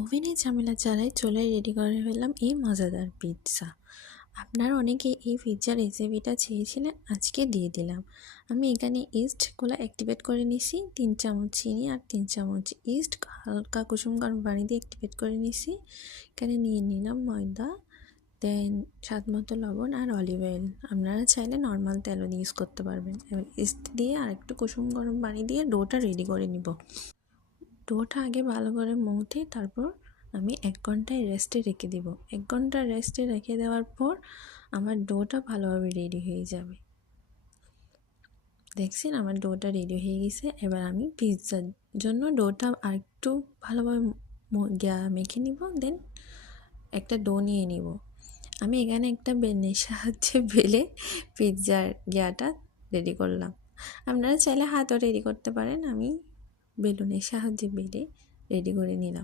ওভেনে ঝামেলা ছাড়াই চলে রেডি করে ফেললাম এই মজাদার পিৎজা। আপনারা অনেকে এই পিৎজা রেসিপিটা চেয়েছিলেন, আজকে দিয়ে দিলাম। আমি এখানে ইস্টগুলো অ্যাক্টিভেট করে নিছি, 3 চামচ চিনি আর 3 চামচ ইস্ট হালকা কুসুম গরম পানি দিয়ে অ্যাক্টিভেট করে নিছি। এখানে নিয়ে নিলাম ময়দা, দেন স্বাদ মতো লবণ আর অলিভ অয়েল। আপনারা চাইলে নর্মাল তেলও ইউজ করতে পারবেন। এবার ইস্ট দিয়ে আর একটু কুসুম গরম পানি দিয়ে ডোটা রেডি করে নিব। ডোটা আগে ভালো করে মথে তারপর আমি 1 ঘন্টায় রেস্টে রেখে দিব। 1 ঘন্টা রেস্টে রেখে দেওয়ার পর আমার ডোটা ভালোভাবে রেডি হয়ে যাবে। দেখছেন আমার ডোটা রেডি হয়ে গেছে। এবার আমি পিৎজার জন্য ডোটা আরেকটু ভালোভাবে মেখে নিব। দেন একটা ডো নিয়ে নিব। আমি এখানে একটা বেলনের সাহায্যে বেলে পিৎজার রেডি করলাম। আপনারা চাইলে হাতও রেডি করতে পারেন। আমি বেলুনের সাহায্যে বেলে রেডি করে নিলাম।